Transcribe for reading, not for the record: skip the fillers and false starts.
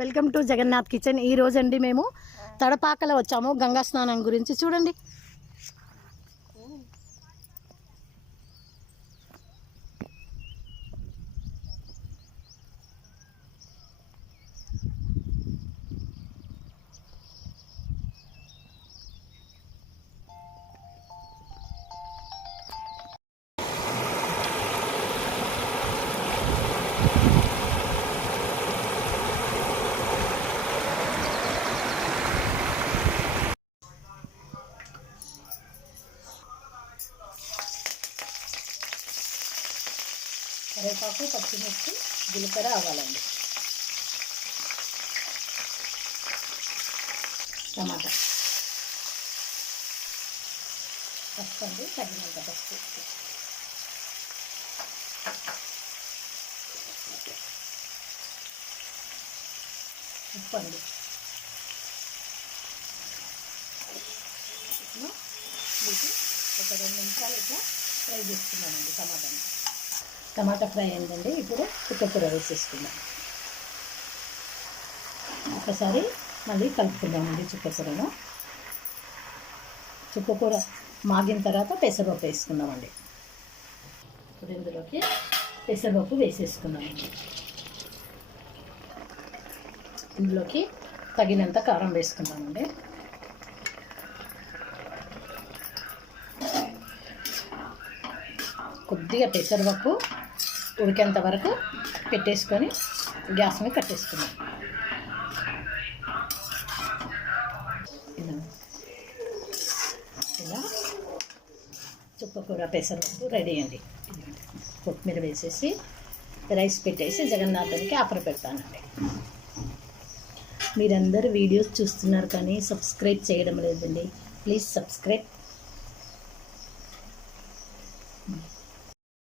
Welcome to Jagannadh kitchen. ఈ రోజు అండి మేము తడపాకలో వచ్చాము గంగా స్నానం గురించి. చూడండి, కరివేపాకు, పచ్చిమిర్చి, జీలకర్ర, ఆవాలండి, టమాటా, పసుపు అండి, తగినంత పసుపు, ఉప్పు అండి, వీటి ఒక 2 నిమిషాలు ఇట్లా ఫ్రై చేసుకున్నామండి. టమాటా ఫ్రై అయిందండి. ఇప్పుడు చుక్కకూర వేసేసుకుందాం. ఒకసారి మళ్ళీ కలుపుకుందామండి. చుక్కకూర మాగిన తర్వాత పెసరపప్పు వేసుకుందామండి. ఇప్పుడు ఇందులోకి పెసరపప్పు వేసేసుకుందామండి. ఇందులోకి తగినంత కారం వేసుకుందామండి. కొద్దిగా పెసరపప్పు ఉడికేంత వరకు పెట్టేసుకొని గ్యాస్ మీద కట్టేసుకున్నాం. ఇలా చుక్కకూర పెసరపప్పు రెడీ అండి. కొత్తిమీర వేసేసి రైస్ పెట్టేసి జగన్నాథునికి ఆఫర్ పెడతానండి. మీరందరూ వీడియోస్ చూస్తున్నారు కానీ సబ్స్క్రైబ్ చేయడం లేదండి. Please subscribe.